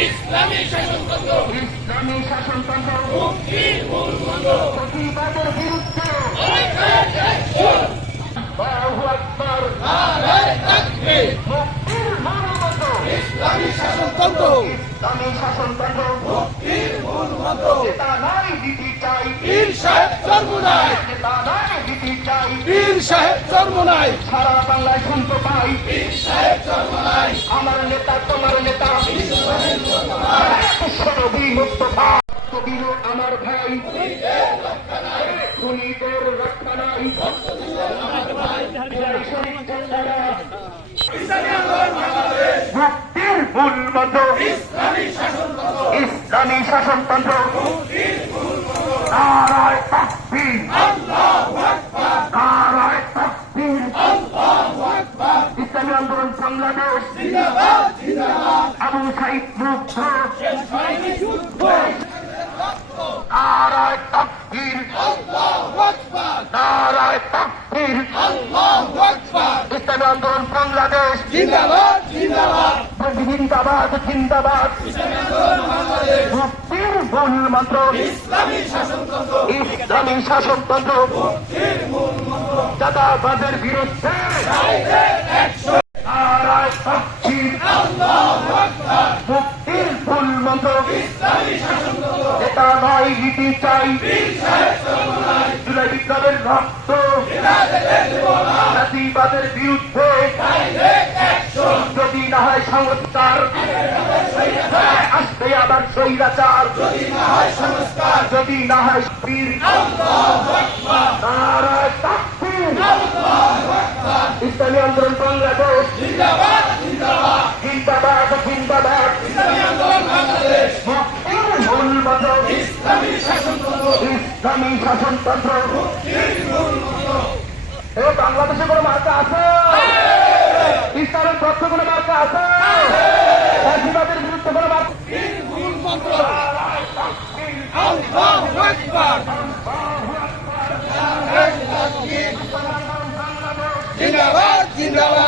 ইসলামী শাসনতন্ত্র মুক্তির মূল মন্ত্র প্রতিবাদের বিরুদ্ধে আল্লাহু আকবার নারায়ে তাকবীর মুক্তির মূল ইসলামী শাসনতন্ত্র ইসলামী শাসনতন্ত্র চাই পীর সাহেব চর্মনাই নেতা নাই দিতে চাই পীর সাহেব চর্মনাই সারা বাংলায় শুনতে পাই। পীর সাহেব চর্মনাই আমার নেতা তোমার নেতা। বিশ্বনবী মুস্তফা কবির আমার ভাই। খুনিদের রক্ষা নাই জয় শরীফ চন্দ্রা। মুক্তির মূল মন্ত্র। ইসলামী শাসনতন্ত্র তাকবীর নারায় তাকবীর ইসলামী আন্দোলন বাংলাদেশ। আবু সাইদ মুক্ত। নারায় তাকবীর। নারায় তাকবীর। ইসলামী আন্দোলন বাংলাদেশ। জিন্দাবাদ জিন্দাবাদ। জিন্দাবাদ জিন্দাবাদ। মুক্তির মূল মন্ত্র। ইসলামী শাসনতন্ত্র। ইসলামী শাসনতন্ত্র। চাঁদাবাদের বিরুদ্ধে মুক্তির মূল মন্ত্র এটা নয়, নীতি চাই। জুলাই বিপ্লবের রক্ত জাতিবাদের বিরুদ্ধে যদি না হয় সংস্কার, আসবে আবার স্বৈরাচার। যদি না হয় বীর নারায় তাকবীর ইসলামী আন্দোলন বাংলাদেশ। জিন্দাবাদ জিন্দাবাদ। মূল মন্ত্র ইসলামী শাসনতন্ত্র ইসলামী শাসনতন্ত্র এ বাংলাদেশে কোনো মার্কা আছে? ইসলামের পক্ষে কোনো মার্কা আছে? ফ্যাসিবাদের বিরুদ্ধে কোনো মার্কা জিন্দাবাদ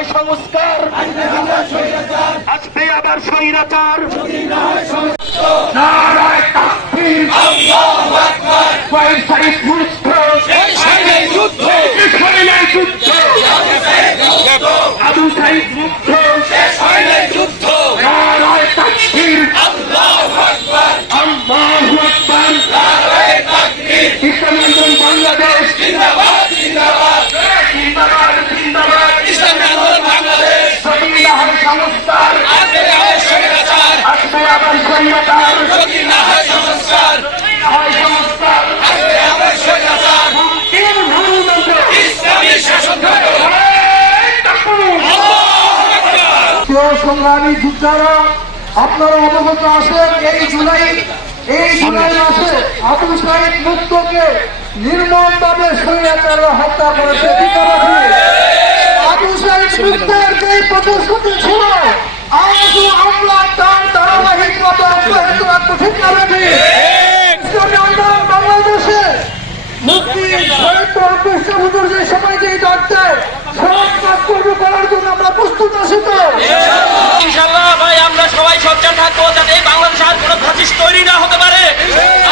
হয় সংস্কার। আসবে আবার স্বৈরাচার। আবু সাইদ মুক্ত যুদ্ধ নারায় তাকবীর আল্লাহু আকবার আল্লাহু আকবার ইসলামী আন্দোলন বাংলাদেশ জিন্দাবাদ জিন্দাবাদ জিন্দাবাদ জিন্দাবাদ ইসলামী আন্দোলন বাংলাদেশ যদি না হয় সংস্কার আসবে আবার স্বৈরাচার আসবে আবার স্বৈরাচার যদি না হয় সংস্কার হয় সংস্কার আসবে আবার স্বৈরাচার তিন মূলমন্ত্র ইসলামী শাসনতন্ত্র প্রিয় সংগ্রামী যোদ্ধারা আপনারা অবগত আছেন, এই জুলাই এই জুলাই মাসে আবু সাইদ মুক্তকে নির্মমভাবে স্বৈরাচাররা হত্যা করেছে। আবু সাইদ মুক্তের যে প্রতিশ্রুতি ছিল, আজও আমরা তার ধারাবাহিকতা অব্যাহত রাখব ঠিক আছে বাংলাদেশে মুক্তি শহীদ বিশ্ববন্ধুর যে সময় যে ডাকতে সব করবে করার জন্য আমরা প্রস্তুত আছি তো। ইনশাল্লাহ ভাই আমরা সবাই সচ্ছল থাকব যাতে এই বাংলাদেশে আর কোনো ফ্যাসিস্ট তৈরি না হতে পারে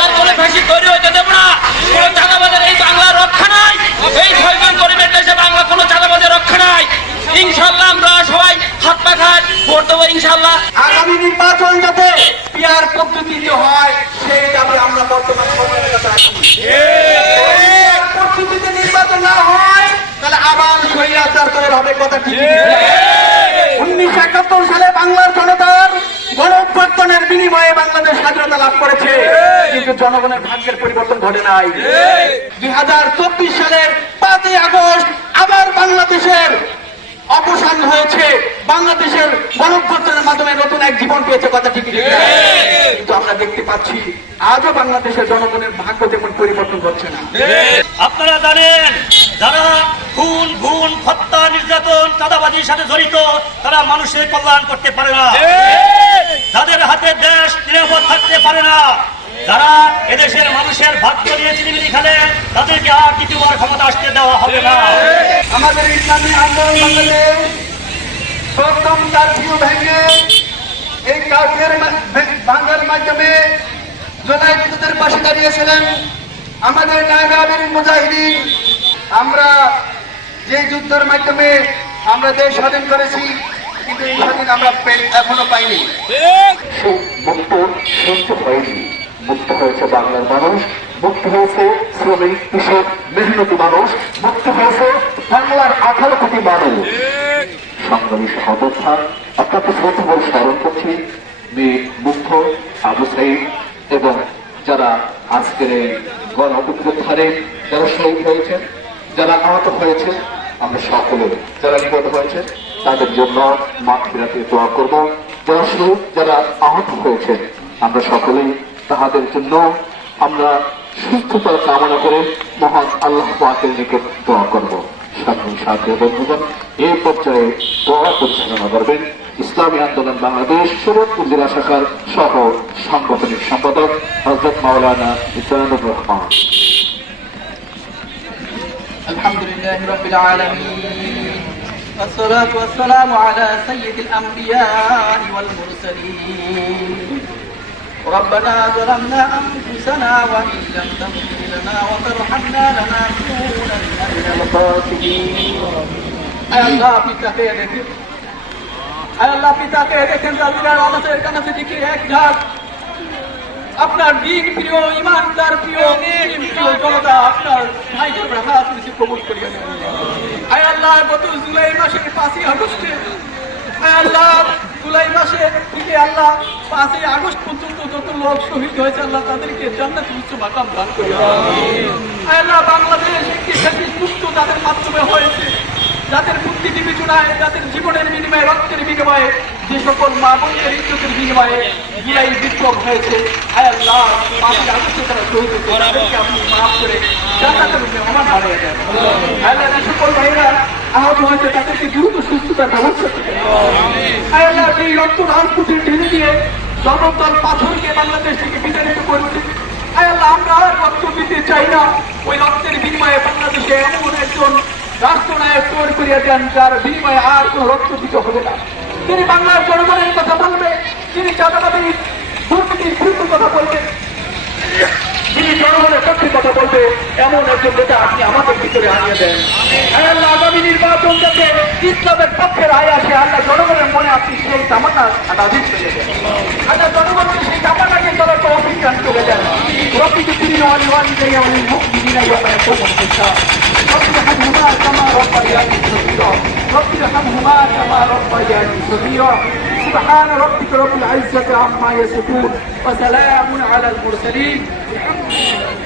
আর কোনো ফ্যাসিস্ট তৈরি হতে দেবো না কোনো চাঁদাবাদের এই বাংলা রক্ষা নাই এই ছয়জন গরিবের দেশে বাংলা কোনো চাঁদাবাদের রক্ষা নাই ইনশাল্লাহ আমরা সবাই হাত পাখায় ভোট দেবো ইনশাল্লাহ আগামী নির্বাচন যাতে পিয়ার পদ্ধতিতে হয় সেই দাবি আমরা বর্তমান সময়ের কাছে রাখি পিয়ার পদ্ধতিতে নির্বাচন না হয় তাহলে আবার স্বৈরাচার করে হবে কথা ঠিক উনিশশো একাত্তর সালে বাংলার জনতার গণঅভ্যর্থনের বিনিময়ে বাংলাদেশ স্বাধীনতা লাভ করেছে। কিন্তু জনগণের ভাগ্যের পরিবর্তন ঘটে নাই। দুই হাজার চব্বিশ সালের পাঁচই আগস্ট আবার বাংলাদেশের অবসান হয়েছে। বাংলাদেশের গণঅভ্যর্থনের মাধ্যমে নতুন এক জীবন পেয়েছে কথা ঠিক কিন্তু আমরা দেখতে পাচ্ছি আজও বাংলাদেশের জনগণের ভাগ্য তেমন পরিবর্তন হচ্ছে না। আপনারা জানেন যারা খুন গুণ হত্যা নির্যাতন চাঁদাবাজির সাথে জড়িত তারা মানুষের কল্যাণ করতে পারে না। যাদের হাতে দেশ নিরাপদ থাকতে পারে না যারা এদেশের মানুষের ভাগ্য নিয়ে চিনিমিনি খেলে তাদেরকে আর দ্বিতীয়বার ক্ষমতা আসতে দেওয়া হবে না। আমাদের ইসলামী আন্দোলন প্রথম কারফিউ ভেঙে এই কারফিউর ভাঙার মাধ্যমে যুদ্ধের পাশে দাঁড়িয়েছিলেন আমাদের নায়গাবির মুজাহিদিন। আমরা যে যুদ্ধের মাধ্যমে আমরা দেশ স্বাধীন করেছি, কিন্তু এই স্বাধীন আমরা এখনও পাইনি। মুক্ত শুনতে হয়নি। মুক্ত হয়েছে বাংলার মানুষ, মুক্ত হয়েছে শ্রমিক, কৃষক, মেহনতি মানুষ, মুক্ত হয়েছে বাংলার আঠারো কোটি মানুষ। সংগ্রামী সহযোদ্ধা আপনাকে প্রথমবার স্মরণ করছি, মেয়ে মুগ্ধ, আবু সাইদ এবং যারা আজকের এই গণ যারা শহীদ হয়েছেন, যারা আহত হয়েছে আমরা সকলে যারা নিহত হয়েছে তাদের জন্য মাঠ ফেরাতে দোয়া করব। যারা শহীদ যারা আহত হয়েছেন, আমরা সকলেই তাহাদের জন্য আমরা সুস্থতা কামনা করে মহান আল্লাহ পাকের নিকট দোয়া করব। সাধারণ সাথে বন্ধুগণ এই পর্যায়ে দোয়া পরিচালনা করবেন ইসলামী আন্দোলন বাংলাদেশ সুরতপুর জেলা শাখার সহ সাংগঠনিক সম্পাদক হজরত মাওলানা ইসলামুর রহমান الحمد لله رب العالمين والصلاة والسلام على سيد الأنبياء والمرسلين ربنا ظلمنا أنفسنا وإن لم تغفر لنا وترحمنا لنكونن من الخاسرين أي الله পিতাকে দেখেন আয় আল্লাহ পিতাকে দেখেন রাজিকার আলাসের কাছে দিকে এক ঝাঁক আপনার দিন প্রিয় ইমানদার প্রিয় মুসলিম প্রিয় জনতা আপনার ভাইদের হাত নিচে কবুল করিয়া নেন আয় আল্লাহ গত জুলাই মাসের পাঁচই আগস্টে আয় আল্লাহ জুলাই মাসে থেকে আল্লাহ পাঁচই আগস্ট পর্যন্ত যত লোক শহীদ হয়েছে আল্লাহ তাদেরকে জান্নাত উচ্চ মাকাম দান আয় আল্লাহ বাংলাদেশ একটি ফ্যাসিস্ট মুক্ত তাদের মাধ্যমে হয়েছে যাদের বুদ্ধি বিবেচনায় যাদের জীবনের বিনিময়ে রক্তের বিনিময়ে যে সকল মা বোনদের ইজ্জতের বিনিময়ে জুলাই বিপ্লব হয়েছে আয় আল্লাহ পাঁচই আগস্টে তারা শহীদ হয়েছে তাদেরকে আপনি মাফ করে জান্নাতের আমার বাড়িয়ে দেন আয় আল্লাহ যে সকল ভাইরা আহত হয়েছে তাদেরকে দ্রুত সুস্থতার ব্যবস্থা আল্লাহ এই রক্ত রাজপুতে ঢেলে দিয়ে জনতার পাথরকে বাংলাদেশ থেকে বিতাড়িত করেছে। আল্লাহ, আমরা আর রক্ত দিতে চাই না। ওই রক্তের বিনিময়ে বাংলাদেশে এমন একজন তৈরি করিয়া দেন, যার বিনিময়ে আর কোন রক্ত দিতে হবে না। তিনি বাংলার জনগণের কথা বলবে, তিনি চাঁদাবাদী দুর্নীতির বিরুদ্ধে কথা বলবেন। তিনি জনগণের পক্ষে কথা বলবে এমন একজন নেতা আপনি আমাদের ভিতরে আনিয়ে দেন হ্যাঁ, আল্লাহ আগামী নির্বাচন যাতে ইসলামের পক্ষে রায় আসে আল্লাহ জনগণের মনে আপনি সেই তামান্না নাজির করে দেন আল্লাহ জনগণকে সেই তামান্নাকে তারা তো অভিযান করে দেন রব্বি তুমিন ওয়ালি ওয়ালি জাইয়া ওয়ালি মুমিনিনা ইয়ামা ইয়াকুমুল হিসাব রব্বি রহমহুমা কামা রব্বায়ানি সগীরা রব্বি রহমহুমা কামা রব্বায়ানি সগীরা سبحان ربك رب العزة عما يصفون وسلام على المرسلين Yeah.